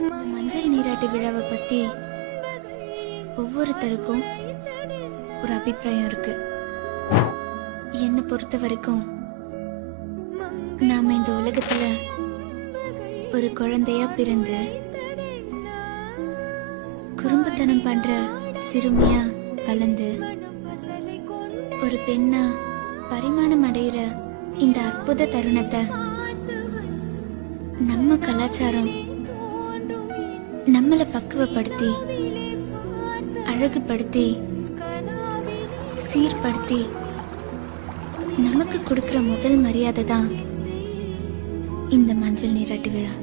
இந்த மஞ்சள் நீராட்டு விழாவை பத்தி ஒவ்வொருத்தருக்கும் ஒரு அபிப்பிராயம் இருக்கு. என்னை பொறுத்த வரைக்கும் நாம இந்த உலகத்துல ஒரு குழந்தையா பிறந்து குறும்புத்தனம் பண்ற சிறுமியா வளர்ந்து ஒரு பெண்ணா பரிமாணம் அடைகிற இந்த அற்புத தருணத்தை நம்ம கலாச்சாரம் நம்மளை பக்குவப்படுத்தி அழகுபடுத்தி சீர்படுத்தி நமக்கு கொடுக்கிற முதல் மரியாதை தான் இந்த மஞ்சள் நீராட்டு விழா.